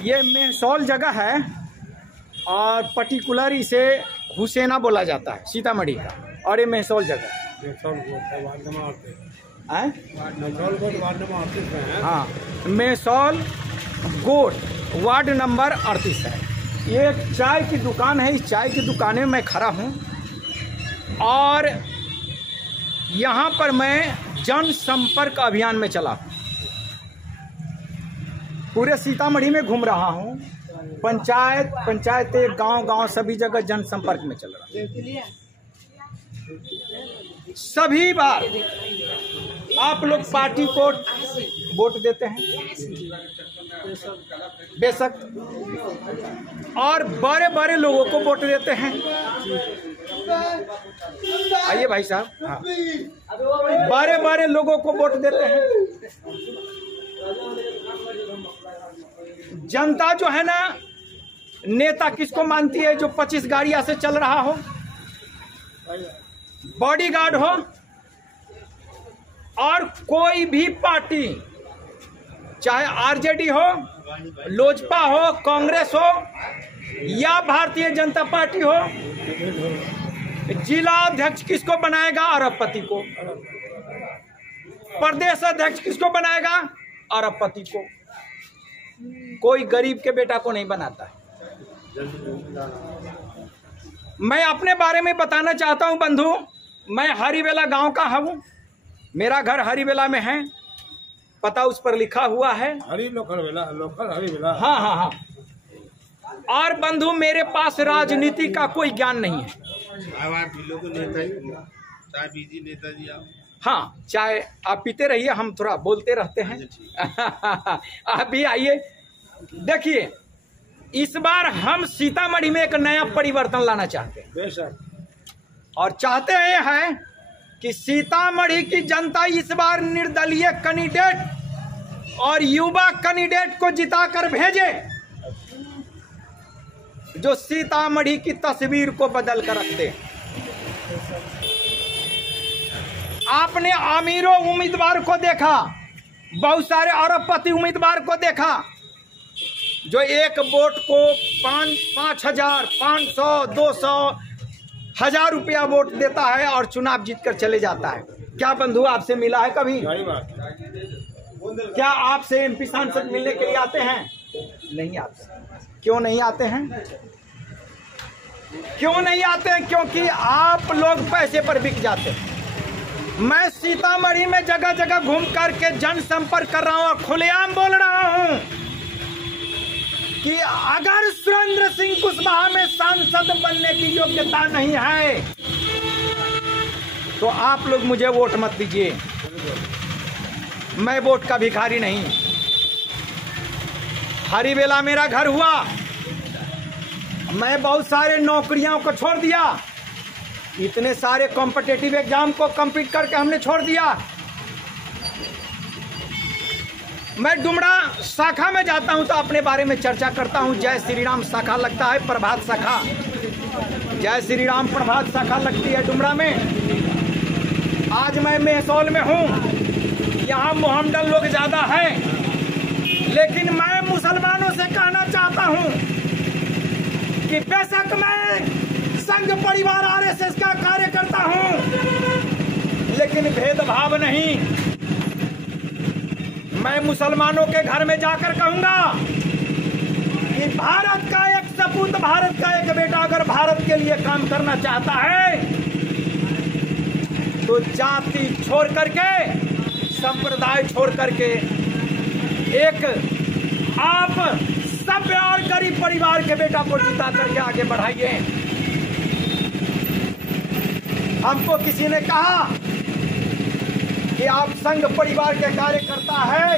ये मेहसौल जगह है और पर्टिकुलर इसे हुसैना बोला जाता है सीतामढ़ी का, और ये मेहसौल जगह हाँ, मेहसौल गोट वार्ड नंबर 38 है। ये एक चाय की दुकान है। इस चाय की दुकान में मैं खड़ा हूँ और यहाँ पर मैं जनसंपर्क अभियान में चला हूँ। पूरे सीतामढ़ी में घूम रहा हूँ, पंचायतें, गांव सभी जगह जनसंपर्क में चल रहा है। सभी बार आप लोग पार्टी को वोट देते हैं बेशक, और बड़े बड़े लोगों को वोट देते हैं। आइए भाई साहब, हाँ, बड़े बड़े लोगों को वोट देते हैं। जनता जो है ना, नेता किसको मानती है? जो 25 गाड़ियां से चल रहा हो, बॉडीगार्ड हो, और कोई भी पार्टी, चाहे आरजेडी हो, लोजपा हो, कांग्रेस हो या भारतीय जनता पार्टी हो, जिला अध्यक्ष किसको बनाएगा? अरबपति को। प्रदेश अध्यक्ष किसको बनाएगा? अरबपति को। कोई गरीब के बेटा को नहीं बनाता है। मैं अपने बारे में बताना चाहता हूं बंधु। मैं हरिवेला गांव का हूं, मेरा घर हरिवेला में है, पता उस पर लिखा हुआ है लोकल हरिवेला। हाँ हाँ हाँ। और बंधु, मेरे पास राजनीति का कोई ज्ञान नहीं है। नेताजी आप? हाँ, चाय आप पीते रहिए, हम थोड़ा बोलते रहते हैं। आप भी आइए। देखिए, इस बार हम सीतामढ़ी में एक नया परिवर्तन लाना चाहते हैं, और चाहते हैं कि सीतामढ़ी की जनता इस बार निर्दलीय कैंडिडेट और युवा कैंडिडेट को जिताकर भेजे, जो सीतामढ़ी की तस्वीर को बदल कर रख दे। आपने अमीरों उम्मीदवार को देखा, बहुत सारे अरबपति उम्मीदवार को देखा, जो एक वोट को 5,000, 500, 200, 1,000 रुपया वोट देता है और चुनाव जीतकर चले जाता है। क्या बंधु आपसे मिला है कभी? क्या आपसे एमपी सांसद मिलने के लिए आते हैं? नहीं आते। क्यों नहीं आते हैं? क्यों नहीं आते हैं? क्योंकि आप लोग पैसे पर बिक जाते हैं। मैं सीतामढ़ी में जगह जगह घूम करके जनसंपर्क कर रहा हूं और खुलेआम बोल रहा हूं कि अगर सुरेंद्र सिंह कुशवाहा में सांसद बनने की योग्यता नहीं है तो आप लोग मुझे वोट मत दीजिए। मैं वोट का भिखारी नहीं। हरिवेला मेरा घर हुआ, मैं बहुत सारे नौकरियों को छोड़ दिया, इतने सारे कॉम्पिटिटिव एग्जाम को कंप्लीट करके हमने छोड़ दिया। मैं डुमरा शाखा में जाता हूं तो अपने बारे में चर्चा करता हूं। जय श्री राम शाखा लगता है, प्रभात शाखा, जय श्री राम प्रभात शाखा लगती है डुमरा में। आज मैं मेहसौल में हूं, यहाँ मोहम्मदन लोग ज्यादा हैं, लेकिन मैं मुसलमानों से कहना चाहता हूं कि बेशक मैं संघ परिवार आरएसएस का कार्यकर्ता हूं, लेकिन भेदभाव नहीं। मैं मुसलमानों के घर में जाकर कहूंगा कि भारत का एक सपूत, भारत का एक बेटा अगर भारत के लिए काम करना चाहता है तो जाति छोड़ करके, संप्रदाय छोड़ करके एक आप सभ्य और गरीब परिवार के बेटा को जिता करके आगे बढ़ाइए। हमको किसी ने कहा कि आप संघ परिवार के कार्यकर्ता है,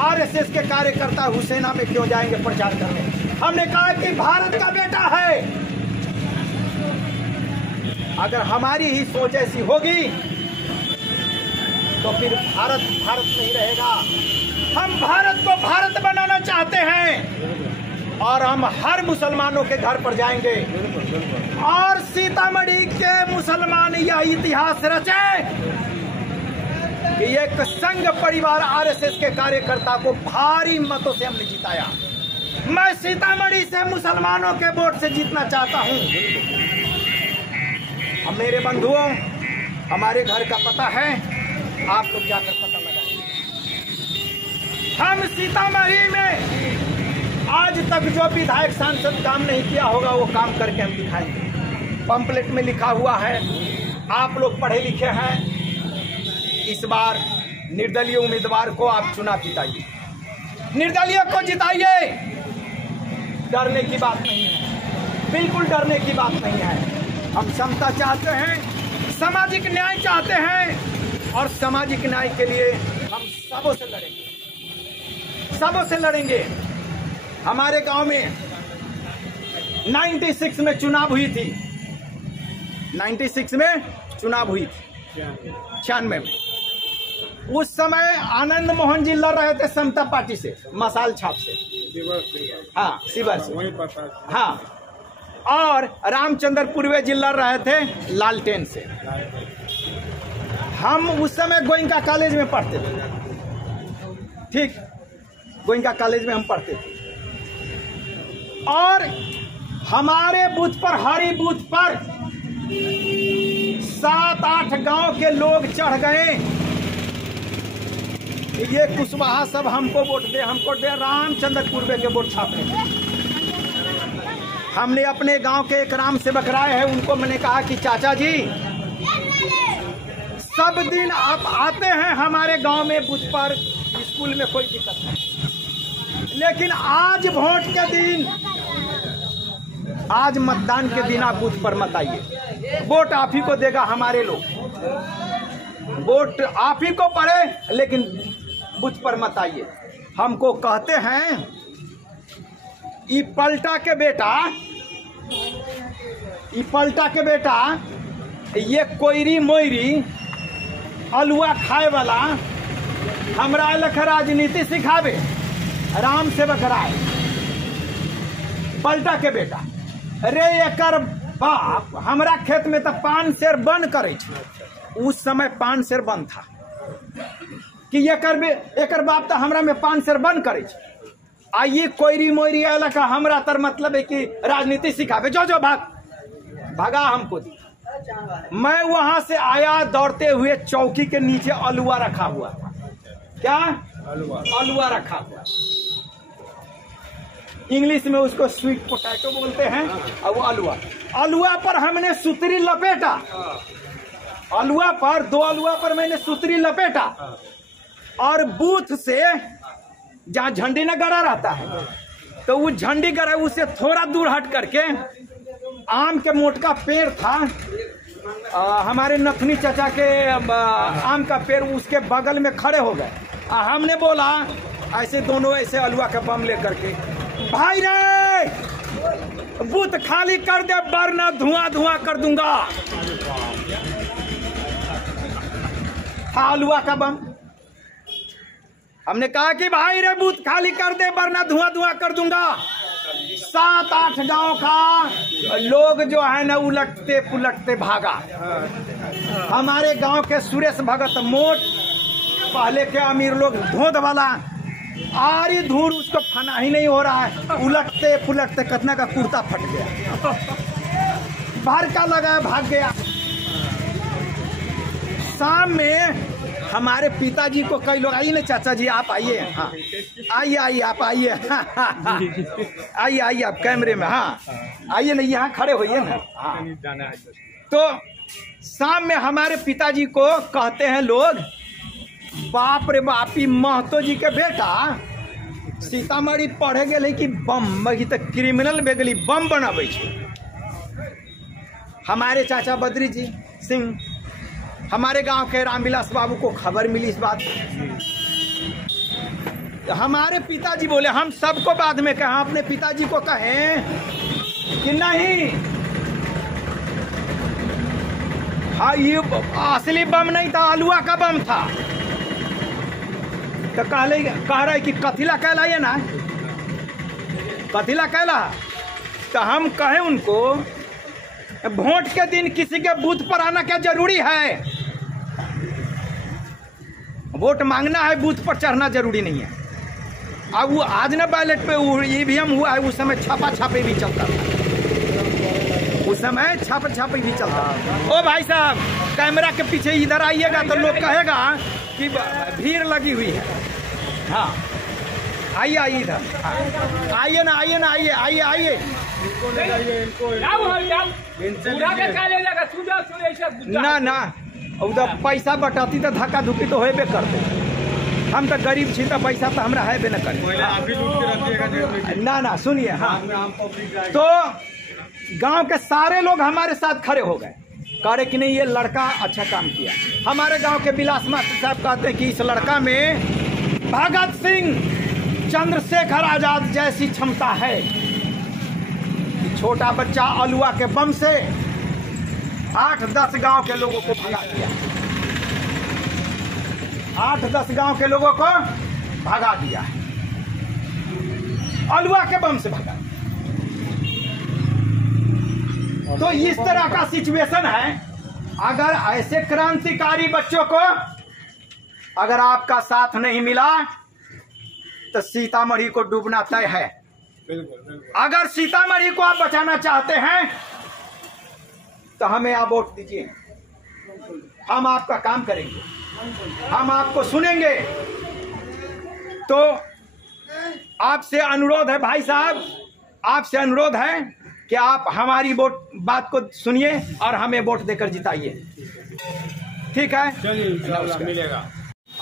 आरएसएस के कार्यकर्ता, हुसैना में क्यों जाएंगे प्रचार करने? हमने कहा कि भारत का बेटा है। अगर हमारी ही सोच ऐसी होगी तो फिर भारत भारत नहीं रहेगा। हम भारत को भारत बनाना चाहते हैं और हम हर मुसलमानों के घर पर जाएंगे और सीतामढ़ी के मुसलमान यह इतिहास रचे कि एक संघ परिवार आरएसएस के कार्यकर्ता को भारी मतों से हमने जिताया। मैं सीतामढ़ी से मुसलमानों के वोट से जीतना चाहता हूं। अब मेरे बंधुओं, हमारे घर का पता है, आप लोग जाकर पता लगाइए। हम सीतामढ़ी में आज तक जो विधायक सांसद काम नहीं किया होगा वो काम करके हम दिखाएंगे। पंपलेट में लिखा हुआ है, आप लोग पढ़े लिखे हैं। इस बार निर्दलीय उम्मीदवार को आप चुनाव जिताइए, निर्दलीय को जिताइए। डरने की बात नहीं है, बिल्कुल डरने की बात नहीं है। हम समता चाहते हैं, सामाजिक न्याय चाहते हैं, और सामाजिक न्याय के लिए हम सबों से लड़ेंगे, सबों से लड़ेंगे। हमारे गांव में 96 में चुनाव हुई थी, 96 में चुनाव हुई थी, 96 में। उस समय आनंद मोहन जी लड़ रहे थे समता पार्टी से, मसाल छाप से, हाँ शिवर से, हाँ, और रामचंद्र पूर्वे जी लड़ रहे थे लालटेन से। हम उस समय गोइंका कॉलेज में पढ़ते थे, ठीक, गोइंका कॉलेज में हम पढ़ते थे, और हमारे बूथ पर, हरी बूथ पर 7-8 गांव के लोग चढ़ गए, ये कुशवाहा सब हमको वोट दे, हमको दे, रामचंद्र पूर्वे के वोट छापने। हमने अपने गांव के एक राम सेवक राय है, उनको मैंने कहा कि चाचा जी, सब दिन आप आते हैं हमारे गांव में बूथ पर, स्कूल में कोई दिक्कत नहीं, लेकिन आज वोट के दिन, आज मतदान के दिन आप बूथ पर मत आइए। वोट आप ही को देगा हमारे लोग, वोट आप ही को पड़े, लेकिन बूथ पर मत आइए। हमको कहते हैं ई पलटा के बेटा, ई पलटा के बेटा, ये कोयरी मोयरी अलुआ खाए वाला हमरा लख राजनीति सिखावे, राम सेवक राय पलटा के बेटा। रे एकर बाप हमरा खेत में तो 5 शेर बंद करे, उस समय 5 शेर बंद था कि एकर बाप तो हमरा में 5 शेर बंद करे। आइए कोयरी मोयरी आला का हमरा तर मतलब है कि राजनीति सिखावे, जो जो भागा हमको दी। मैं वहां से आया दौड़ते हुए, चौकी के नीचे अलुआ रखा हुआ था, क्या अलुआ रखा हुआ, इंग्लिश में उसको स्वीट पोटैटो बोलते हैं, और वो अलुआ पर हमने सुतरी लपेटा, अलुआ पर, 2 अलुआ पर मैंने सुतरी लपेटा, और बूथ से जहाँ झंडी न गड़ा रहता है, तो वो झंडी गड़ा, उसे थोड़ा दूर हट करके आम के मोटका पेड़ था, हमारे नथनी चाचा के आम का पेड़, उसके बगल में खड़े हो गए। हमने बोला ऐसे, दोनों ऐसे अलुआ का बम लेकर के, भाई रे बूथ खाली कर दे वरना धुआं धुआं कर दूंगा। था अलुआ का बम। हमने कहा कि भाई रे बूथ खाली कर दे वरना धुआं धुआं कर दूंगा। 7-8 गांव का लोग जो है ना उलटते पुलटते भागा। हमारे गांव के सुरेश भगत मोट, पहले के अमीर लोग धोध वाला, आरी धूर उसको फना ही नहीं हो रहा है, उलटते पुलटते कतना का कुर्ता फट गया, भड़का लगा भाग गया। शाम में हमारे पिताजी को कई लोग, आइए ना चाचा जी आप आइए, हाँ आइए आइए आप आइए, आइए आइए आप कैमरे में, हाँ आइए ना यहाँ खड़े होइए ना, हाँ। तो शाम में हमारे पिताजी को कहते हैं लोग, बाप रे बापी महतो जी के बेटा सीतामढ़ी पढ़े गए कि बम तो क्रिमिनल बेगली बम बनावे। हमारे चाचा बद्री जी सिंह, हमारे गांव के रामविलास बाबू को खबर मिली इस बात। हमारे पिताजी बोले, हम सबको बाद में कहा, अपने पिताजी को कहें कि नहीं, हाँ ये असली बम नहीं था, अलुआ का बम था। तो कह रहे कि कथिला कहलाइए ना, कथिला कहला। तो हम कहें उनको, वोट के दिन किसी के बूथ पर आना क्या जरूरी है? वोट मांगना है, बूथ पर चढ़ना जरूरी नहीं है। अब वो आज ना बैलेट पे ईवीएम हुआ है, उस समय छापा छापी भी चलता था, उस समय छापा छापी भी चलता था। ओ भाई साहब, कैमरा के पीछे इधर आइएगा तो लोग कहेगा कि भीड़ लगी हुई है। हाँ आइए आइए इधर, आइए ना आइए ना, आइए आइए आइए। ना ना उधर पैसा बटाती तो धक्का धुक्की तो होबे करते, हम तो गरीब छी तो पैसा तो हमरा है बे न करे। ना ना सुनिए, हाँ तो गांव के सारे लोग हमारे साथ खड़े हो गए, कह रहे कि नहीं ये लड़का अच्छा काम किया। हमारे गांव के विलास मास्टर साहब कहते हैं कि इस लड़का में भगत सिंह चंद्रशेखर आजाद जैसी क्षमता है। छोटा बच्चा अलुआ के बम से 8-10 गांव के लोगों को भगा दिया, 8-10 गांव के लोगों को भगा दिया, अलुआ के बम से भगा। तो इस तरह का सिचुएशन है। अगर ऐसे क्रांतिकारी बच्चों को अगर आपका साथ नहीं मिला तो सीतामढ़ी को डूबना तय है। अगर सीतामढ़ी को आप बचाना चाहते हैं तो हमें आप वोट दीजिए, हम आपका काम करेंगे, हम आपको सुनेंगे। तो आपसे अनुरोध है भाई साहब, आपसे अनुरोध है कि आप हमारी बात को सुनिए और हमें वोट देकर जिताइए, ठीक है? चलिए मिलेगा।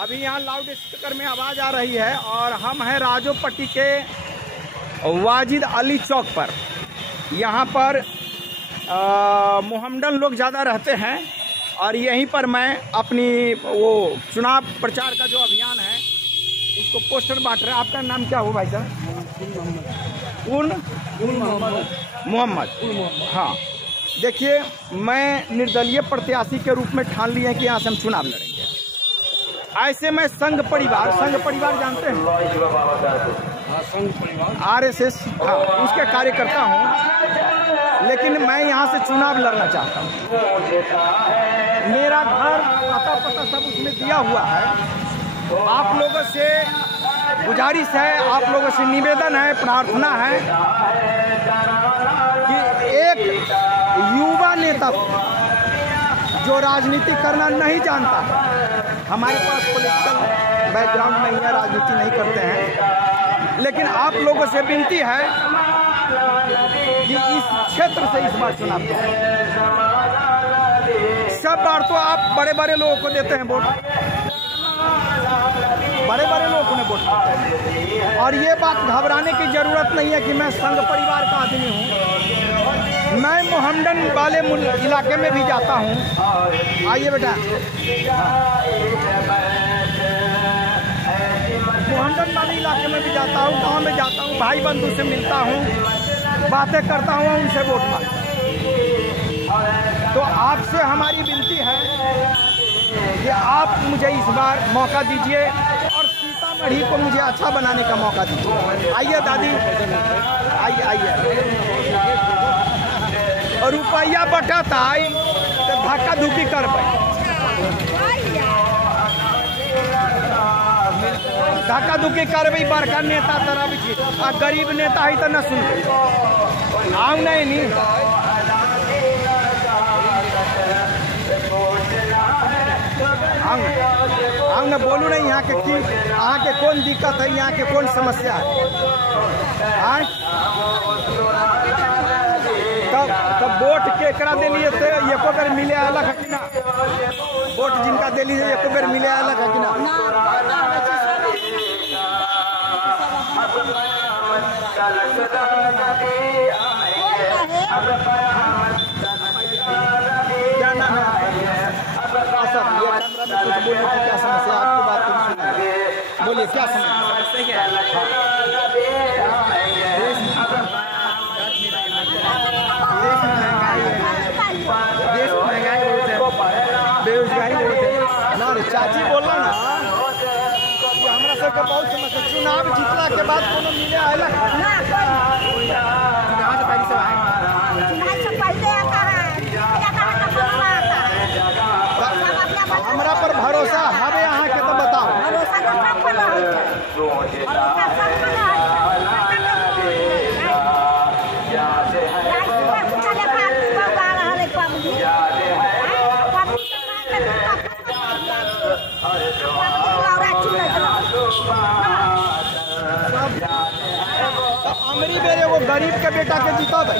अभी यहाँ लाउड स्पीकर में आवाज आ रही है और हम हैं राजोपट्टी के वाजिद अली चौक पर। यहाँ पर मोहम्मडन लोग ज़्यादा रहते हैं और यहीं पर मैं अपनी वो चुनाव प्रचार का जो अभियान है उसको पोस्टर बांट रहे हैं। आपका नाम क्या हो भाई साहब? मोहम्मद। हाँ देखिए, मैं निर्दलीय प्रत्याशी के रूप में ठान लिए हैं कि यहाँ से हम चुनाव लड़ेंगे। ऐसे मैं संघ परिवार जानते हैं, RSS, हाँ उसके कार्यकर्ता हूँ, लेकिन मैं यहाँ से चुनाव लड़ना चाहता हूँ। मेरा घर आता पता सब उसमें दिया हुआ है। आप लोगों से गुजारिश है, आप लोगों से निवेदन है, प्रार्थना है कि एक युवा नेता जो राजनीति करना नहीं जानता, हमारे पास पॉलिटिकल बैकग्राउंड नहीं है, राजनीति नहीं करते हैं, लेकिन आप लोगों से विनती है कि इस क्षेत्र से इस बार चुनाव करें। सब बार तो आप बड़े बड़े लोगों को देते हैं वोट, बड़े बड़े लोगों ने वोट देते हैं, और ये बात घबराने की जरूरत नहीं है कि मैं संघ परिवार का आदमी हूँ। मैं मोहम्मडन वाले इलाके में भी जाता हूँ। आइए बेटा, मोहम्मडन वाले इलाके में भी जाता हूँ, गांव में जाता हूँ, भाई बंधु से मिलता हूँ, बातें करता हूँ, उनसे वोट मांगता हूँ। तो आपसे हमारी विनती है कि आप मुझे इस बार मौका दीजिए और सीतामढ़ी को मुझे अच्छा बनाने का मौका दीजिए। आइए दादी, आइए आइए। और रुपया बटाता है तो धक्का धुक्की कर पाए, धक्का धुक्की करबे। बड़का नेता तरह भी आ गरीब नेता है तो न सुन आऊ नहीं आऊ न बोलू नहीं। यहाँ के कौन दिक्कत है, यहाँ के कौन समस्या है? तब वोट केकरा दिलिए थे एको बेर मिले अलग है कि ना? वोट जिनका दिली है एको बेर मिले अलग है कि ना? क्या नाम है? असद, ये कैमरा में कुछ बोलिए, क्या समस्या आपकी बात बोलिए, क्या समस्या है? बेरोजगारी बहुत है ना रे चाची, बोलना ना हमरा सबके बहुत समस्या। चुनाव जीतला के बाद कोनो मिले आयला ना? चुनाव से पहले सब आए, चुनाव से पहले आता है, हमरा पर भरोसा हवे यहाँ के तो बताओ। भरोसा अमरी बेरे वो गरीब के बेटा के जीता दे।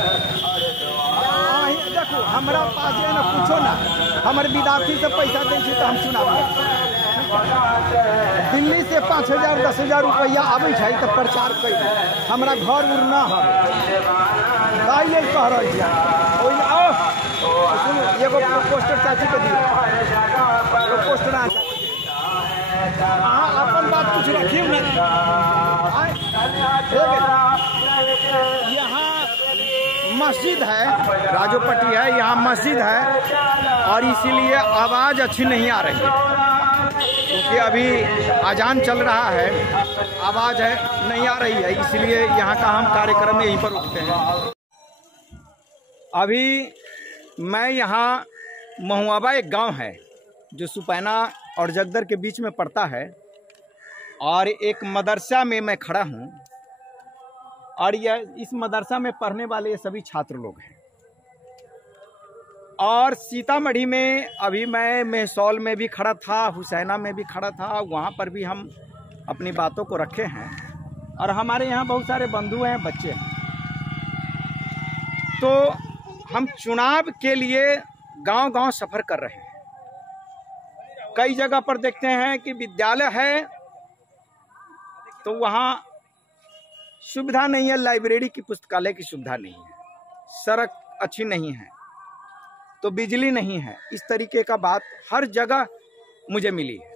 देखो हमारा पास है ना पूछो ना, हमारे विद्यार्थी से पैसा दे तो हम चुनाव दिल्ली से 5,000 10,000 रुपया आवे है तो प्रचार कर हमारा घर उर ना हो कह रही एगो पोस्टर चाची के दिए पोस्टर अहाँ अपन बात कुछ रखिए यहाँ मस्जिद है, राजोपट्टी है, यहाँ मस्जिद है और इसीलिए आवाज़ अच्छी नहीं आ रही है क्योंकि अभी अजान चल रहा है, आवाज़ है नहीं आ रही है, इसलिए यहाँ का हम कार्यक्रम यहीं पर रुकते हैं। अभी मैं यहाँ महुआवा एक गांव है जो सुपैना और जगदर के बीच में पड़ता है और एक मदरसा में मैं खड़ा हूँ और यह इस मदरसा में पढ़ने वाले ये सभी छात्र लोग हैं। और सीतामढ़ी में अभी मैं मेहसौल में भी खड़ा था, हुसैना में भी खड़ा था, वहाँ पर भी हम अपनी बातों को रखे हैं और हमारे यहाँ बहुत सारे बंधु हैं, बच्चे हैं। तो हम चुनाव के लिए गांव-गांव सफ़र कर रहे हैं। कई जगह पर देखते हैं कि विद्यालय है तो वहाँ सुविधा नहीं है, लाइब्रेरी की पुस्तकालय की सुविधा नहीं है, सड़क अच्छी नहीं है, तो बिजली नहीं है, इस तरीके का बात हर जगह मुझे मिली है।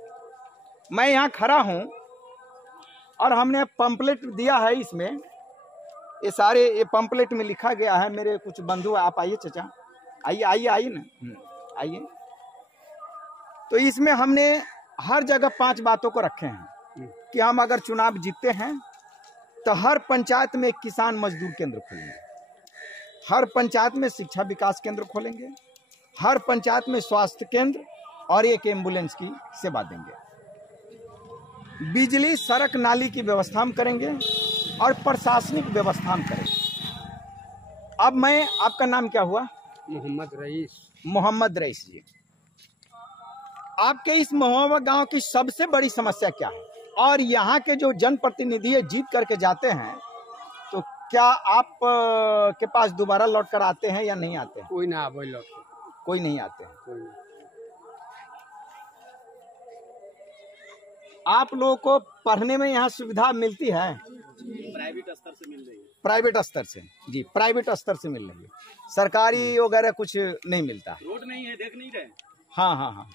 मैं यहाँ खड़ा हूँ और हमने पंपलेट दिया है, इसमें ये सारे ये पंपलेट में लिखा गया है। मेरे कुछ बंधु, आप आइए चाचा, आइए आइए आइए ना, आइए। तो इसमें हमने हर जगह 5 बातों को रखे हैं कि हम अगर चुनाव जीतते हैं तो हर पंचायत में एक किसान मजदूर केंद्र खोलेंगे, हर पंचायत में शिक्षा विकास केंद्र खोलेंगे, हर पंचायत में स्वास्थ्य केंद्र और एक एम्बुलेंस की सेवा देंगे, बिजली सड़क नाली की व्यवस्था हम करेंगे और प्रशासनिक व्यवस्था हम करेंगे। अब मैं, आपका नाम क्या हुआ? मोहम्मद रईस। मोहम्मद रईस जी, आपके इस महुआवा गांव की सबसे बड़ी समस्या क्या है और यहाँ के जो जनप्रतिनिधि जीत करके जाते हैं तो क्या आप के पास दोबारा लौट कर आते हैं या नहीं आते हैं? कोई ना आवे लौट, कोई नहीं आते हैं। कोई नहीं। आप लोगों को पढ़ने में यहाँ सुविधा मिलती है? प्राइवेट स्तर से मिल रही है। प्राइवेट स्तर से जी, प्राइवेट स्तर से मिल रही है, सरकारी वगैरह कुछ नहीं मिलता। रोड नहीं है, देख नहीं रहे। हाँ हाँ हाँ,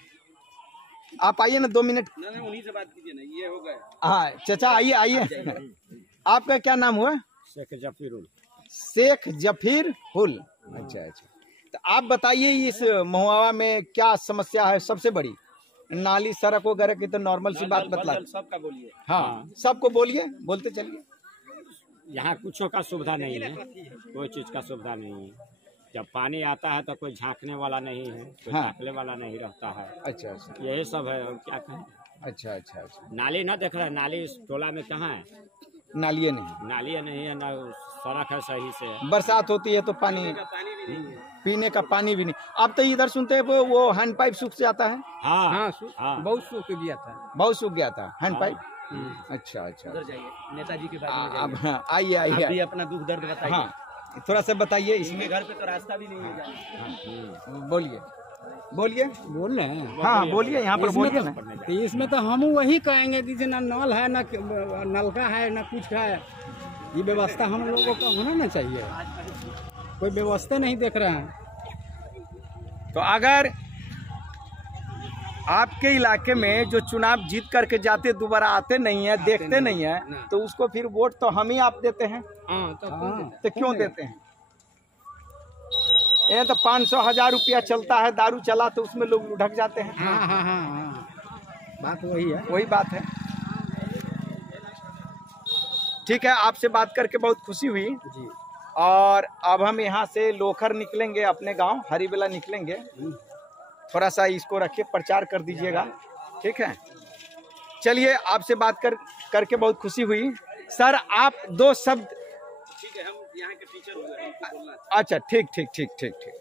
आप आइए ना 2 मिनट। ना उन्हीं से बात कीजिए ना, ये हो गए। हाँ चाचा आइए आइए। आपका क्या नाम हुआ? शेख जफीर हुल। शेख जफीर हुल। अच्छा अच्छा, तो आप बताइए इस महुआवा में क्या समस्या है सबसे बड़ी? नाली सड़क वगैरह की तो नॉर्मल सी बात बतला, सबका बोलिए। हाँ सबको बोलिए, बोलते चलिए। यहाँ कुछों का सुविधा नहीं है, कोई चीज़ का सुविधा नहीं है। जब पानी आता है तो कोई झांकने वाला नहीं है, कोई झांकने वाला नहीं रहता है। अच्छा अच्छा, यही सब है और क्या कहें। अच्छा अच्छा अच्छा, नाली ना देख रहे, नाली इस टोला में कहाँ है? नालिए नहीं, नाली नहीं है, ना सड़क है सही से। बरसात होती है तो पानी पीने का पानी भी नहीं। अब तो इधर सुनते हैं वो हैंड पाइप सूख जाता है। हाँ हाँ, हाँ, बहुत सूख गया था, बहुत सूख गया था हैंड पाइप। अच्छा अच्छा, उधर जाइए, नेताजी के पास में अब जाइए। आइए आप भी आइए, अपना दुख दर्द बताइए। हाँ थोड़ा सा बताइए इसमें। घर पे तो रास्ता भी नहीं है। बोलिए बोलिए, बोल रहे हैं। हाँ बोलिए, यहाँ पर बोलिए ना। तो इसमें तो हम वही कहेंगे जैसे ना नल है, ना नलका है, ना कुछ है। ये व्यवस्था हम लोगों को होना ना चाहिए, कोई व्यवस्था नहीं देख रहे हैं। तो अगर आपके इलाके में जो चुनाव जीत करके जाते दोबारा आते नहीं है, देखते नहीं है, तो उसको फिर वोट तो हम ही आप देते हैं। तो क्यों देते हैं? ये तो 500-1000 रुपया चलता है, दारू चला तो उसमें लोग लुढ़क जाते हैं। हाँ, बात वही है, वही बात है। ठीक है, आपसे बात करके बहुत खुशी हुई जी। और अब हम यहाँ से लोखर निकलेंगे, अपने गांव हरिबेला निकलेंगे। थोड़ा सा इसको रखिए, प्रचार कर दीजिएगा, ठीक है? चलिए, आपसे बात करके बहुत खुशी हुई। सर आप 2 शब्द। ठीक है, हम यहाँ के टीचर हो गए। अच्छा ठीक ठीक ठीक ठीक ठीक।